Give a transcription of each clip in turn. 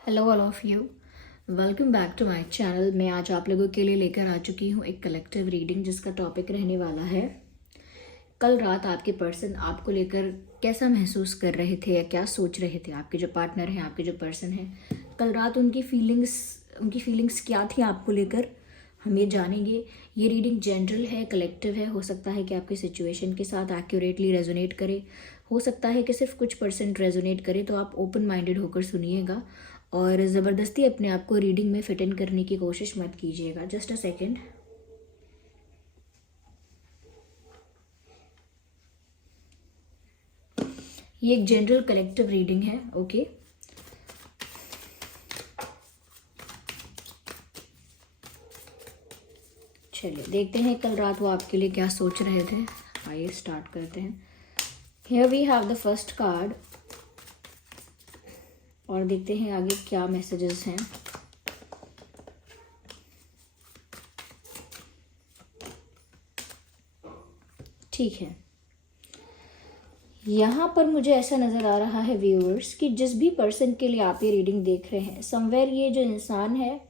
Hello all of you, welcome back to my channel. मैं आज आप लोगों के लिए लेकर आ चुकी हूँ एक कलेक्टिव रीडिंग जिसका टॉपिक रहने वाला है कल रात आपके पर्सन आपको लेकर कैसा महसूस कर रहे थे या क्या सोच रहे थे। आपके जो पार्टनर हैं, आपके जो पर्सन हैं, कल रात उनकी फीलिंग्स क्या थी आपको लेकर, हम ये जानेंगे। ये रीडिंग जनरल है, कलेक्टिव है। हो सकता है कि आपके सिचुएशन के साथ एक्यूरेटली रेजोनेट करे, हो सकता है कि सिर्फ कुछ परसेंट रेजोनेट करे। तो आप ओपन माइंडेड होकर सुनिएगा और ज़बरदस्ती अपने आप को रीडिंग में फिट इन करने की कोशिश मत कीजिएगा। Just a second. ये एक जनरल कलेक्टिव रीडिंग है, ओके। चलिए देखते हैं कल रात वो आपके लिए क्या सोच रहे थे। आइए स्टार्ट करते हैं। Here we have the first card और देखते हैं आगे क्या मैसेजेस हैं। ठीक है, यहाँ पर मुझे ऐसा नज़र आ रहा है व्यूअर्स कि जिस भी पर्सन के लिए आप ये रीडिंग देख रहे हैं, समवेयर ये जो इंसान है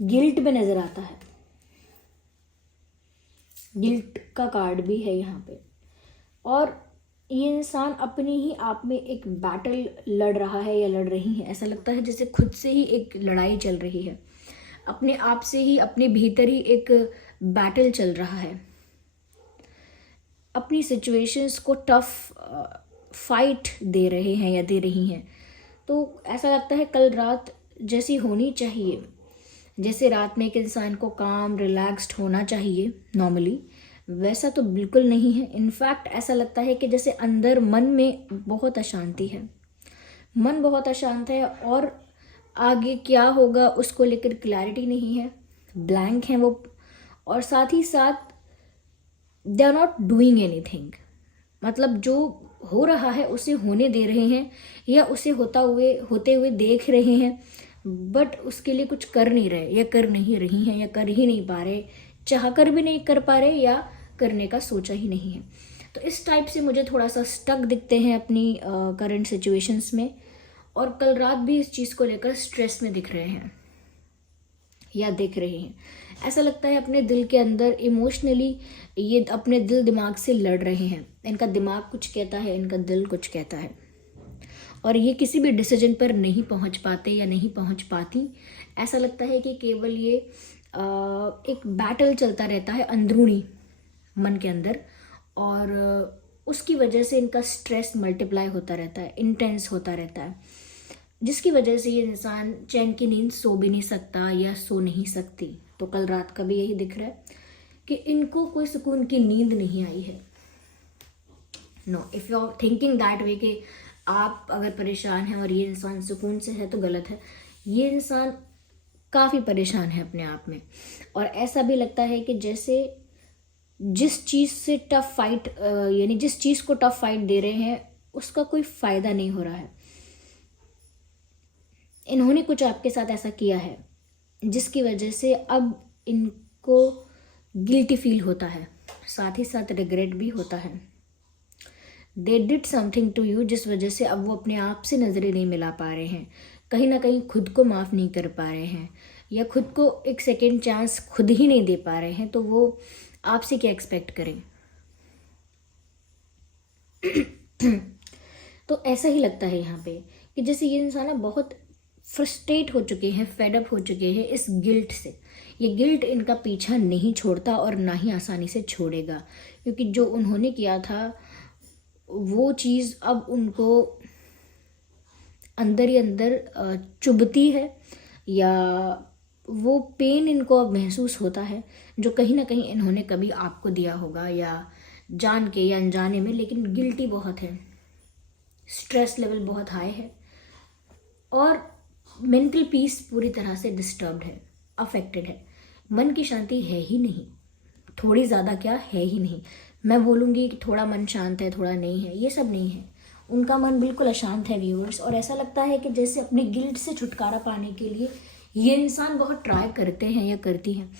गिल्ट में नज़र आता है। गिल्ट का कार्ड भी है यहाँ पे। और ये इंसान अपनी ही आप में एक बैटल लड़ रहा है या लड़ रही है। ऐसा लगता है जैसे खुद से ही एक लड़ाई चल रही है, अपने आप से ही, अपने भीतर ही एक बैटल चल रहा है। अपनी सिचुएशंस को टफ फाइट दे रहे हैं या दे रही हैं। तो ऐसा लगता है कल रात जैसी होनी चाहिए, जैसे रात में एक इंसान को काम रिलैक्स्ड होना चाहिए नॉर्मली, वैसा तो बिल्कुल नहीं है। इनफैक्ट ऐसा लगता है कि जैसे अंदर मन में बहुत अशांति है, मन बहुत अशांत है और आगे क्या होगा उसको लेकर क्लैरिटी नहीं है, ब्लैंक है वो। और साथ ही साथ they are not doing anything, मतलब जो हो रहा है उसे होने दे रहे हैं या उसे होते हुए देख रहे हैं, बट उसके लिए कुछ कर नहीं रहे या कर नहीं रही हैं या कर ही नहीं पा रहे, चाह कर भी नहीं कर पा रहे या करने का सोचा ही नहीं है। तो इस टाइप से मुझे थोड़ा सा स्टक दिखते हैं अपनी करंट सिचुएशंस में, और कल रात भी इस चीज़ को लेकर स्ट्रेस में दिख रहे हैं या देख रहे हैं। ऐसा लगता है अपने दिल के अंदर इमोशनली ये अपने दिल दिमाग से लड़ रहे हैं। इनका दिमाग कुछ कहता है, इनका दिल कुछ कहता है, और ये किसी भी डिसीजन पर नहीं पहुंच पाते या नहीं पहुंच पाती। ऐसा लगता है कि केवल ये एक बैटल चलता रहता है अंदरूनी मन के अंदर, और उसकी वजह से इनका स्ट्रेस मल्टीप्लाई होता रहता है, इंटेंस होता रहता है, जिसकी वजह से ये इंसान चैन की नींद सो भी नहीं सकता या सो नहीं सकती। तो कल रात का भी यही दिख रहा है कि इनको कोई सुकून की नींद नहीं आई है। No, if you are thinking that way कि आप अगर परेशान हैं और ये इंसान सुकून से है तो गलत है। ये इंसान काफ़ी परेशान है अपने आप में, और ऐसा भी लगता है कि जैसे जिस चीज़ से टफ फाइट यानी जिस चीज़ को टफ फाइट दे रहे हैं उसका कोई फ़ायदा नहीं हो रहा है। इन्होंने कुछ आपके साथ ऐसा किया है जिसकी वजह से अब इनको गिल्टी फील होता है, साथ ही साथ रिग्रेट भी होता है। They did something to you, जिस वजह से अब वो अपने आप से नज़रें नहीं मिला पा रहे हैं, कहीं ना कहीं खुद को माफ़ नहीं कर पा रहे हैं या खुद को एक सेकेंड चांस खुद ही नहीं दे पा रहे हैं। तो वो आपसे क्या एक्सपेक्ट करें। तो ऐसा ही लगता है यहाँ पे कि जैसे ये इंसान ना बहुत फ्रस्ट्रेट हो चुके हैं, फेडअप हो चुके हैं इस गिल्ट से। ये गिल्ट इनका पीछा नहीं छोड़ता और ना ही आसानी से छोड़ेगा, क्योंकि जो उन्होंने किया था वो चीज़ अब उनको अंदर ही अंदर चुभती है, या वो पेन इनको अब महसूस होता है जो कहीं ना कहीं इन्होंने कभी आपको दिया होगा, या जान के या अनजाने में। लेकिन गिल्टी बहुत है, स्ट्रेस लेवल बहुत हाई है, और मेंटल पीस पूरी तरह से डिस्टर्ब्ड है, अफेक्टेड है। मन की शांति है ही नहीं, थोड़ी ज़्यादा क्या है ही नहीं। मैं बोलूँगी कि थोड़ा मन शांत है, थोड़ा नहीं है, ये सब नहीं है। उनका मन बिल्कुल अशांत है व्यूअर्स। और ऐसा लगता है कि जैसे अपनी गिल्ट से छुटकारा पाने के लिए ये इंसान बहुत ट्राई करते हैं या करती हैं।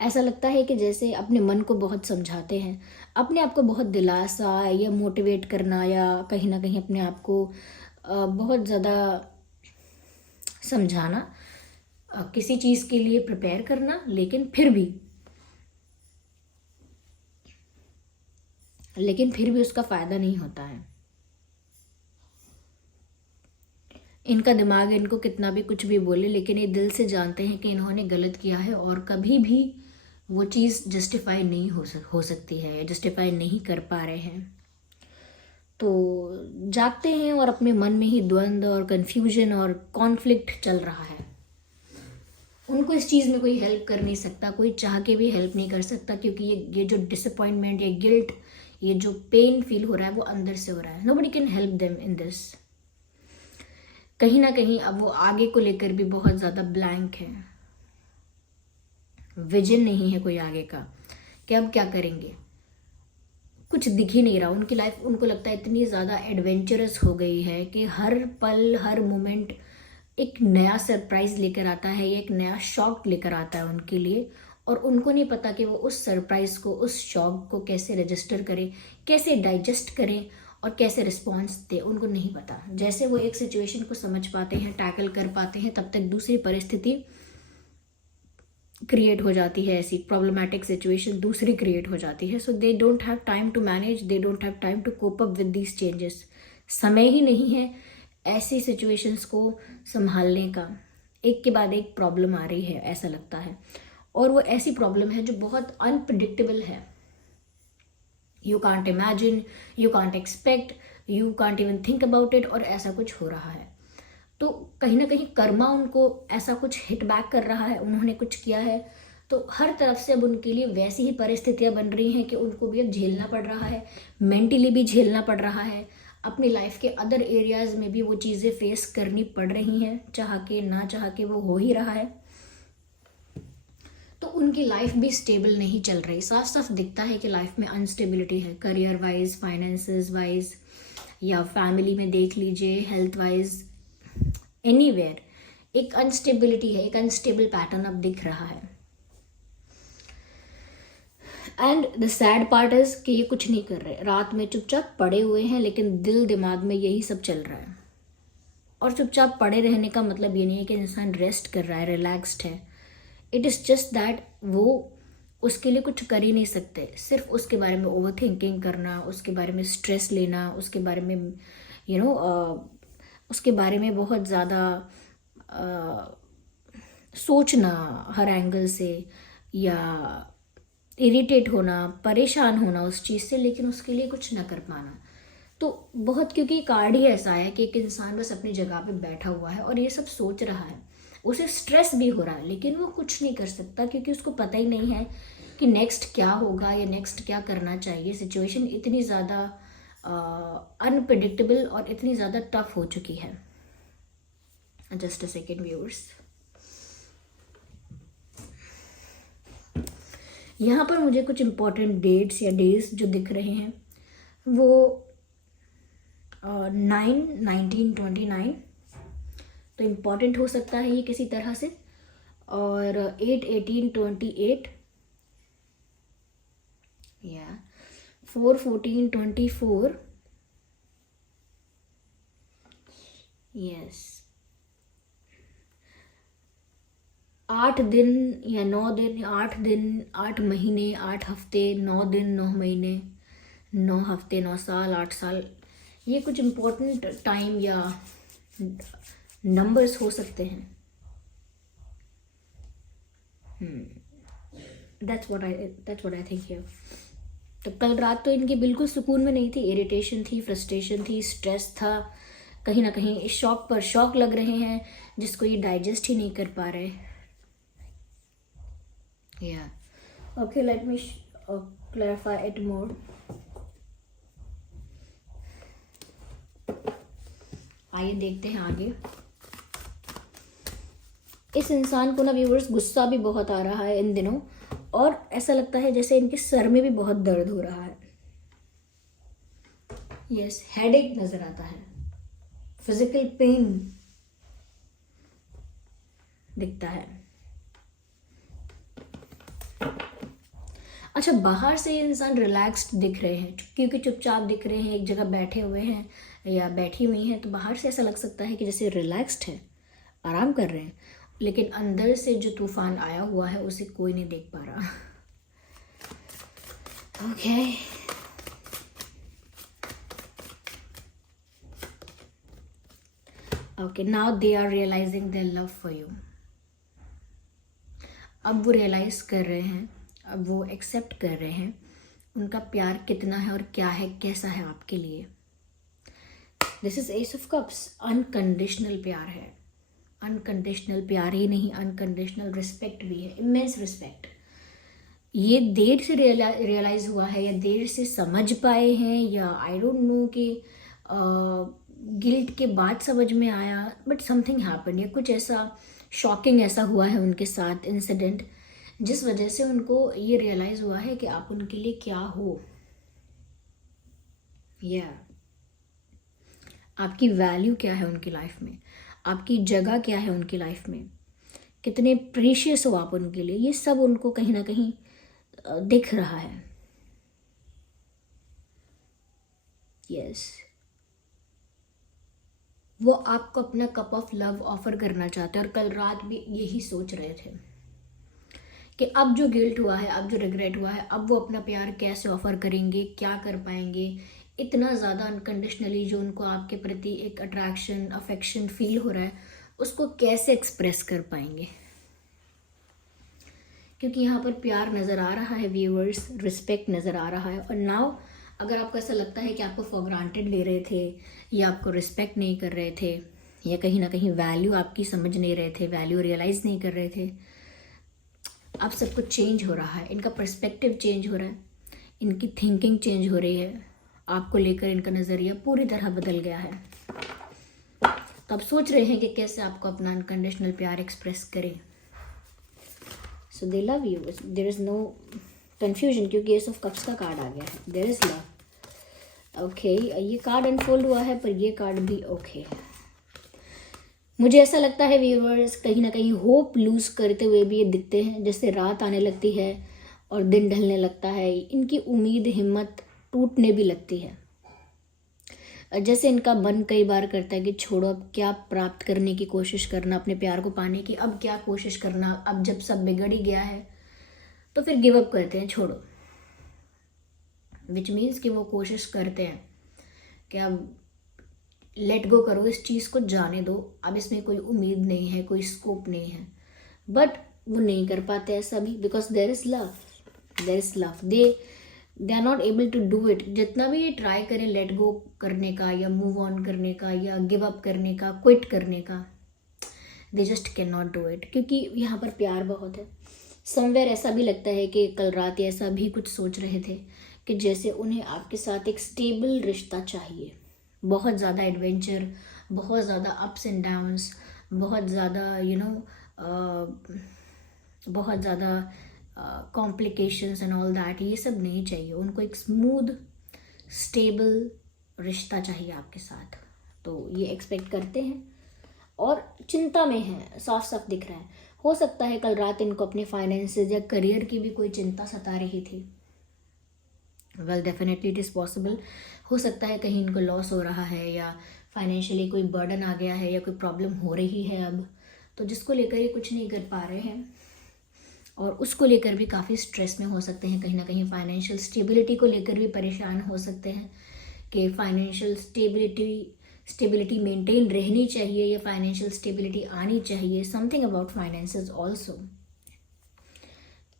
ऐसा लगता है कि जैसे अपने मन को बहुत समझाते हैं, अपने आप को बहुत दिलासा या मोटिवेट करना, या कहीं ना कहीं अपने आप को बहुत ज़्यादा समझाना, किसी चीज़ के लिए प्रिपेयर करना, लेकिन फिर भी उसका फ़ायदा नहीं होता है। इनका दिमाग इनको कितना भी कुछ भी बोले, लेकिन ये दिल से जानते हैं कि इन्होंने गलत किया है और कभी भी वो चीज़ जस्टिफाई नहीं हो सकती है, या जस्टिफाई नहीं कर पा रहे हैं। तो जागते हैं और अपने मन में ही द्वंद्व और कन्फ्यूजन और कॉन्फ्लिक्ट चल रहा है। उनको इस चीज़ में कोई हेल्प कर नहीं सकता, कोई चाह के भी हेल्प नहीं कर सकता, क्योंकि ये जो डिसअपॉइंटमेंट, ये गिल्ट, ये जो पेन फील हो रहा है वो अंदर से हो रहा है। Nobody can help them in this. कहीं ना कहीं अब वो आगे को लेकर भी बहुत ज़्यादा ब्लैंक है, विजन नहीं है कोई आगे का कि अब क्या करेंगे, कुछ दिख ही नहीं रहा। उनकी लाइफ, उनको लगता है इतनी ज़्यादा एडवेंचरस हो गई है कि हर पल, हर मोमेंट एक नया सरप्राइज लेकर आता है, एक नया शॉक लेकर आता है उनके लिए। और उनको नहीं पता कि वो उस सरप्राइज को, उस शॉक को कैसे रजिस्टर करें, कैसे डाइजेस्ट करें और कैसे रिस्पॉन्स दे, उनको नहीं पता। जैसे वो एक सिचुएशन को समझ पाते हैं, टैकल कर पाते हैं, तब तक दूसरी परिस्थिति क्रिएट हो जाती है, ऐसी प्रॉब्लमैटिक सिचुएशन दूसरी क्रिएट हो जाती है। So they don't have time to manage, they don't have time to cope up with these changes. समय ही नहीं है ऐसी सिचुएशंस को संभालने का। एक के बाद एक प्रॉब्लम आ रही है ऐसा लगता है, और वो ऐसी प्रॉब्लम है जो बहुत अनप्रिडिक्टेबल है। You can't imagine, you can't expect, you can't even think about it, और ऐसा कुछ हो रहा है। तो कहीं ना कहीं कर्मा उनको ऐसा कुछ हिट बैक कर रहा है, उन्होंने कुछ किया है, तो हर तरफ से अब उनके लिए वैसी ही परिस्थितियां बन रही हैं कि उनको भी अब झेलना पड़ रहा है, मेंटली भी झेलना पड़ रहा है, अपनी लाइफ के अदर एरियाज में भी वो चीज़ें फेस करनी पड़ रही हैं, चाह के ना चाह के वो हो ही रहा है। तो उनकी लाइफ भी स्टेबल नहीं चल रही, साफ साफ दिखता है कि लाइफ में अनस्टेबिलिटी है, करियर वाइज, फाइनेंसेस वाइज, या फैमिली में देख लीजिए, हेल्थ वाइज, एनीवेयर एक अनस्टेबिलिटी है, एक अनस्टेबल पैटर्न अब दिख रहा है। And the sad part is कि ये कुछ नहीं कर रहे, रात में चुपचाप पड़े हुए हैं, लेकिन दिल दिमाग में यही सब चल रहा है। और चुपचाप पड़े रहने का मतलब ये नहीं है कि इंसान रेस्ट कर रहा है, रिलैक्स्ड है। इट इज़ जस्ट दैट वो उसके लिए कुछ कर ही नहीं सकते, सिर्फ उसके बारे में ओवर थिंकिंग करना, उसके बारे में स्ट्रेस लेना, उसके बारे में उसके बारे में बहुत ज़्यादा सोचना हर एंगल से, या इरिटेट होना, परेशान होना उस चीज़ से, लेकिन उसके लिए कुछ ना कर पाना। तो बहुत, क्योंकि कार्ड ही ऐसा है कि एक इंसान बस अपनी जगह पे बैठा हुआ है और ये सब सोच रहा है, उसे स्ट्रेस भी हो रहा है, लेकिन वो कुछ नहीं कर सकता, क्योंकि उसको पता ही नहीं है कि नेक्स्ट क्या होगा या नेक्स्ट क्या करना चाहिए। सिचुएशन इतनी ज़्यादा अनप्रिडिक्टेबल और इतनी ज़्यादा टफ हो चुकी है। जस्ट अ सेकेंड व्यूअर्स, यहाँ पर मुझे कुछ इम्पोर्टेंट डेट्स या डेज जो दिख रहे हैं वो 9/19/29 तो इम्पॉर्टेंट हो सकता है ये किसी तरह से, और 8/18/28 या 4/14/24 यस, 8 दिन या 9 दिन, 8 दिन, 8 महीने, 8 हफ्ते, 9 दिन, 9 महीने, 9 हफ्ते, 9 साल, 8 साल, ये कुछ इम्पोर्टेंट टाइम या नंबर्स हो सकते हैं। That's what I think here. तो कल रात तो इनकी बिल्कुल सुकून में नहीं थी, इरिटेशन थी, फ्रस्ट्रेशन थी, स्ट्रेस था, कहीं ना कहीं इस शॉक पर शॉक लग रहे हैं जिसको ये डाइजेस्ट ही नहीं कर पा रहे। Yeah. Okay, let me clarify it more. आइए देखते हैं आगे। इस इंसान को ना व्यूअर्स गुस्सा भी बहुत आ रहा है इन दिनों, और ऐसा लगता है जैसे इनके सर में भी बहुत दर्द हो रहा है। यस, हेडेक नजर आता है, फिजिकल पेन दिखता है। अच्छा, बाहर से इंसान रिलैक्स्ड दिख रहे हैं, क्योंकि चुपचाप दिख रहे हैं, एक जगह बैठे हुए हैं या बैठी हुई हैं, तो बाहर से ऐसा लग सकता है कि जैसे रिलैक्स्ड है, आराम कर रहे हैं, लेकिन अंदर से जो तूफान आया हुआ है उसे कोई नहीं देख पा रहा। Okay, okay, now they are realising their love for you. अब वो रियलाइज कर रहे हैं, अब वो एक्सेप्ट कर रहे हैं उनका प्यार कितना है और क्या है, कैसा है आपके लिए। This is S of cups. Unconditional प्यार है, अनकंडीशनल प्यार ही नहीं, अनकंडीशनल रिस्पेक्ट भी है, इमेंस रिस्पेक्ट। ये देर से रियलाइज हुआ है या देर से समझ पाए हैं, या आई डोंट नो कि गिल्ट के बाद समझ में आया, बट समथिंग हैपन, या कुछ ऐसा शॉकिंग ऐसा हुआ है उनके साथ इंसिडेंट, जिस वजह से उनको ये रियलाइज हुआ है कि आप उनके लिए क्या हो, या आपकी वैल्यू क्या है उनकी लाइफ में, आपकी जगह क्या है उनकी लाइफ में, कितने प्रीशियस हो आप उनके लिए। ये सब उनको कहीं ना कहीं दिख रहा है। यस, वो आपको अपना कप ऑफ लव ऑफर करना चाहते हैं, और कल रात भी यही सोच रहे थे कि अब जो गिल्ट हुआ है, अब जो रिग्रेट हुआ है, अब वो अपना प्यार कैसे ऑफर करेंगे, क्या कर पाएंगे। इतना ज़्यादा अनकंडीशनली जो उनको आपके प्रति एक अट्रैक्शन, अफेक्शन फील हो रहा है, उसको कैसे एक्सप्रेस कर पाएंगे, क्योंकि यहाँ पर प्यार नज़र आ रहा है व्यूअर्स, रिस्पेक्ट नज़र आ रहा है। और नाउ अगर आपको ऐसा लगता है कि आपको फॉर ग्रांटेड ले रहे थे, या आपको रिस्पेक्ट नहीं कर रहे थे, या कहीं ना कहीं वैल्यू आपकी समझ नहीं रहे थे, वैल्यू रियलाइज़ नहीं कर रहे थे, अब सब कुछ चेंज हो रहा है। इनका पर्सपेक्टिव चेंज हो रहा है, इनकी थिंकिंग चेंज हो रही है, आपको लेकर इनका नज़रिया पूरी तरह बदल गया है। तो अब सोच रहे हैं कि कैसे आपको अपना अनकंडीशनल प्यार एक्सप्रेस करें। So they love you, there is no confusion, क्योंकि एस ऑफ कप्स का कार्ड आ गया है, देयर इज़ लव। ओके, ये कार्ड अनफोल्ड हुआ है, पर ये कार्ड भी ओके। मुझे ऐसा लगता है व्यूअर्स, कहीं ना कहीं होप लूज करते हुए भी ये दिखते हैं, जैसे रात आने लगती है और दिन ढलने लगता है, इनकी उम्मीद, हिम्मत टूटने भी लगती है। जैसे इनका मन कई बार करता है कि छोड़ो, अब क्या प्राप्त करने की कोशिश करना अपने प्यार को पाने की, अब क्या कोशिश करना, अब जब सब बिगड़ ही गया है तो फिर गिव अप करते हैं, छोड़ो। विच मीन्स कि वो कोशिश करते हैं कि अब लेट गो करो, इस चीज़ को जाने दो, अब इसमें कोई उम्मीद नहीं है, कोई स्कोप नहीं है, बट वो नहीं कर पाते ऐसा भी, because there is love, there is love, they are not able to do it. जितना भी ये ट्राई करें लेट गो करने का, या मूव ऑन करने का, या गिव अप करने का, क्विट करने का, they just can not do it, क्योंकि यहाँ पर प्यार बहुत है। समवेयर ऐसा भी लगता है कि कल रात ऐसा भी कुछ सोच रहे थे कि जैसे उन्हें आपके साथ एक स्टेबल रिश्ता चाहिए, बहुत ज़्यादा एडवेंचर, बहुत ज़्यादा अप्स एंड डाउन्स, बहुत ज़्यादा बहुत ज़्यादा कॉम्प्लिकेशंस एंड ऑल दैट, ये सब नहीं चाहिए उनको। एक स्मूथ स्टेबल रिश्ता चाहिए आपके साथ, तो ये एक्सपेक्ट करते हैं और चिंता में है, साफ साफ दिख रहा है। हो सकता है कल रात इनको अपने फाइनेंसेस या करियर की भी कोई चिंता सता रही थी। Well, definitely it is possible. हो सकता है कहीं इनको लॉस हो रहा है, या फाइनेंशियली कोई बर्डन आ गया है, या कोई प्रॉब्लम हो रही है अब, तो जिसको लेकर ये कुछ नहीं कर पा रहे हैं, और उसको लेकर भी काफ़ी स्ट्रेस में हो सकते हैं। कहीं ना कहीं फाइनेंशियल स्टेबिलिटी को लेकर भी परेशान हो सकते हैं कि फाइनेंशियल स्टेबिलिटी मेंटेन रहनी चाहिए, या फाइनेंशियल स्टेबिलिटी आनी चाहिए, something about finances also.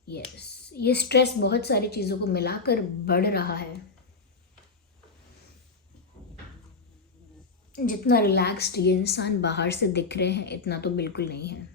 Yes, ये स्ट्रेस बहुत सारी चीज़ों को मिलाकर बढ़ रहा है। जितना रिलैक्स्ड ये इंसान बाहर से दिख रहे हैं, इतना तो बिल्कुल नहीं है।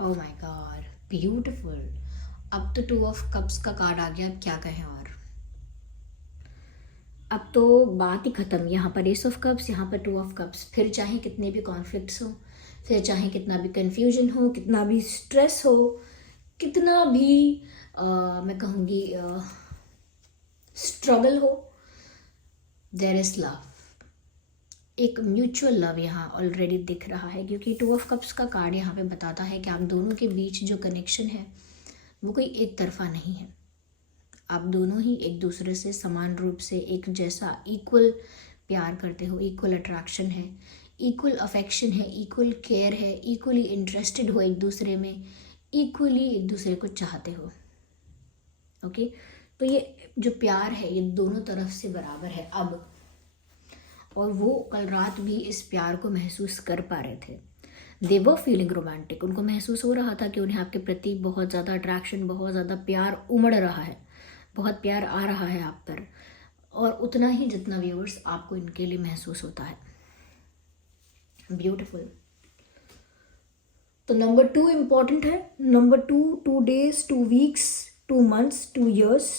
Oh my God, beautiful. अब तो टू ऑफ कप्स का कार्ड आ गया, क्या कहें और। अब तो बात ही ख़त्म। यहाँ पर एस ऑफ कप्स, यहाँ पर टू ऑफ कप्स। फिर चाहे कितने भी कॉन्फ्लिक्ट्स हो, फिर चाहे कितना भी कन्फ्यूजन हो, कितना भी स्ट्रेस हो, कितना भी मैं कहूँगी स्ट्रगल हो, देयर इज लव, एक म्यूचुअल लव यहाँ ऑलरेडी दिख रहा है, क्योंकि 2 ऑफ कप्स का कार्ड यहाँ पे बताता है कि आप दोनों के बीच जो कनेक्शन है वो कोई एक तरफा नहीं है। आप दोनों ही एक दूसरे से समान रूप से एक जैसा इक्वल प्यार करते हो, इक्वल अट्रैक्शन है, इक्वल अफेक्शन है, इक्वल केयर है, इक्वली इंटरेस्टेड हो एक दूसरे में, इक्वली एक दूसरे को चाहते हो। ओके, तो ये जो प्यार है ये दोनों तरफ से बराबर है अब, और वो कल रात भी इस प्यार को महसूस कर पा रहे थे। दे वर फीलिंग रोमांटिक, उनको महसूस हो रहा था कि उन्हें आपके प्रति बहुत ज़्यादा अट्रैक्शन, बहुत ज़्यादा प्यार उमड़ रहा है, बहुत प्यार आ रहा है आप पर, और उतना ही जितना व्यूअर्स आपको इनके लिए महसूस होता है। ब्यूटिफुल। तो नंबर 2 इम्पॉर्टेंट है। Number 2 days, 2 weeks, 2 months, 2 years।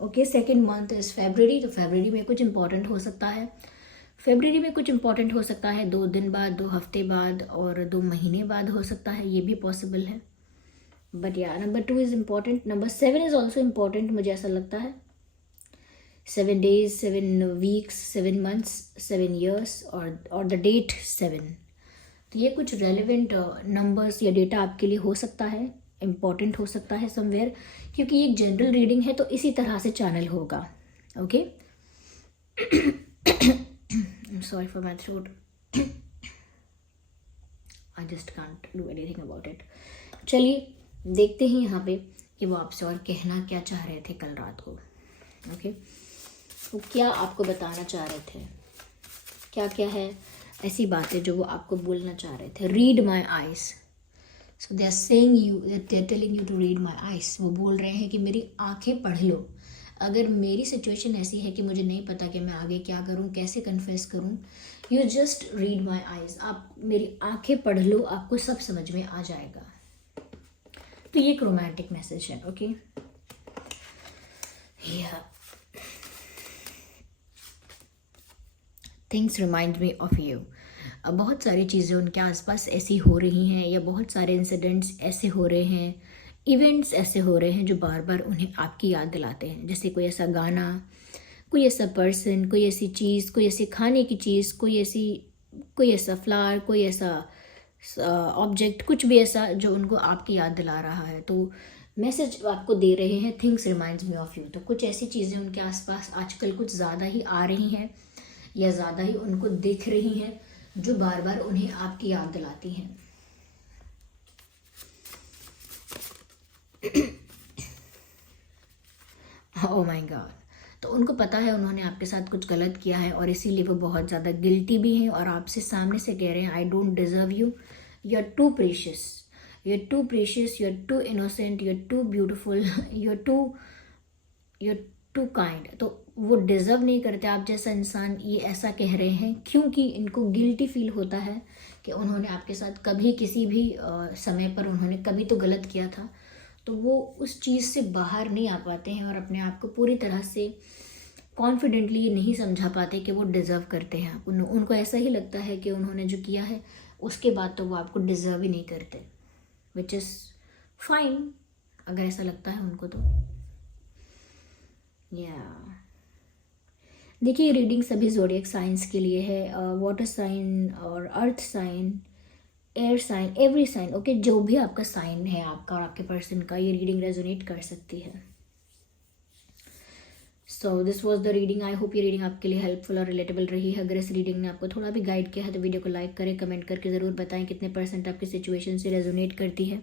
Okay, second month is February, तो फेब्रवरी में कुछ इंपॉर्टेंट हो सकता है। फेब्रवरी में कुछ इंपॉर्टेंट हो सकता है 2 दिन बाद, 2 हफ्ते बाद और 2 महीने बाद हो सकता है, ये भी पॉसिबल है। बट या number 2 is important. Number 7 is also important, मुझे ऐसा लगता है। 7 days, 7 weeks, 7 months, 7 years और द डेट 7। तो ये कुछ रेलिवेंट नंबर्स या डेटा आपके लिए हो सकता है, इम्पॉर्टेंट हो सकता है समवेयर, क्योंकि ये एक जनरल रीडिंग है तो इसी तरह से चैनल होगा। Okay, sorry for my throat, I just can't do anything about it. चलिए देखते हैं यहाँ पे कि वो आपसे और कहना क्या चाह रहे थे कल रात को। ओके, वो क्या आपको बताना चाह रहे थे, क्या क्या है ऐसी बातें जो वो आपको बोलना चाह रहे थे। Read my eyes, so they are saying you, they are telling you to read my eyes. वो बोल रहे हैं कि मेरी आंखें पढ़ लो। अगर मेरी सिचुएशन ऐसी है कि मुझे नहीं पता कि मैं आगे क्या करूं, कैसे कन्फेस करूं, you just read my eyes, आप मेरी आंखें पढ़ लो, आपको सब समझ में आ जाएगा। तो ये एक रोमांटिक मैसेज है। Okay, things remind me of you. बहुत सारी चीज़ें उनके आसपास ऐसी हो रही हैं, या बहुत सारे इंसिडेंट्स ऐसे हो रहे हैं, इवेंट्स ऐसे हो रहे हैं जो बार बार उन्हें आपकी याद दिलाते हैं। जैसे कोई ऐसा गाना, कोई ऐसा पर्सन, कोई ऐसी चीज़, कोई ऐसी खाने की चीज़, कोई ऐसा फ्लावर, कोई ऐसा ऑब्जेक्ट, कुछ भी ऐसा जो उनको आपकी याद दिला रहा है। तो मैसेज आपको दे रहे हैं things reminds me of you. तो कुछ ऐसी चीज़ें उनके आसपास आजकल कुछ ज़्यादा ही आ रही हैं या ज़्यादा ही उनको दिख रही हैं जो बार बार उन्हें आपकी याद दिलाती हैं। ओह माय गॉड, तो उनको पता है उन्होंने आपके साथ कुछ गलत किया है और इसीलिए वो बहुत ज़्यादा गिल्टी भी हैं और आपसे सामने से कह रहे हैं I don't deserve you, you are too precious, you are too precious, you are too innocent, you are too beautiful, you are too kind. तो वो डिज़र्व नहीं करते आप जैसा इंसान, ये ऐसा कह रहे हैं क्योंकि इनको गिल्टी फील होता है कि उन्होंने आपके साथ कभी किसी भी समय पर उन्होंने कभी तो गलत किया था। तो वो उस चीज़ से बाहर नहीं आ पाते हैं और अपने आप को पूरी तरह से कॉन्फिडेंटली ये नहीं समझा पाते कि वो डिज़र्व करते हैं। उनको ऐसा ही लगता है कि उन्होंने जो किया है उसके बाद तो वो आपको डिज़र्व ही नहीं करते, विच इज़ फाइन अगर ऐसा लगता है उनको। तो देखिए, रीडिंग सभी ज़ोडिएक साइंस के लिए है, वाटर साइन और earth sign, air sign, every sign. Okay, जो भी आपका साइन है आपका और आपके पर्सन का, ये रीडिंग रेजोनेट कर सकती है। So this was the reading. I hope ये रीडिंग आपके लिए हेल्पफुल और रिलेटेबल रही है। अगर इस रीडिंग ने आपको थोड़ा भी गाइड किया है तो वीडियो को लाइक करें, कमेंट करके ज़रूर बताएं कितने % आपकी सिचुएशन से रेजोनेट करती है।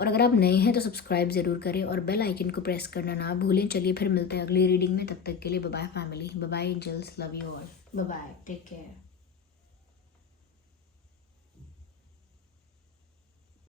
और अगर आप नए हैं तो सब्सक्राइब ज़रूर करें और बेल आइकन को प्रेस करना ना भूलें। चलिए फिर मिलते हैं अगली रीडिंग में, तब तक के लिए bye bye family, bye bye angels, love you all, bye bye, take care.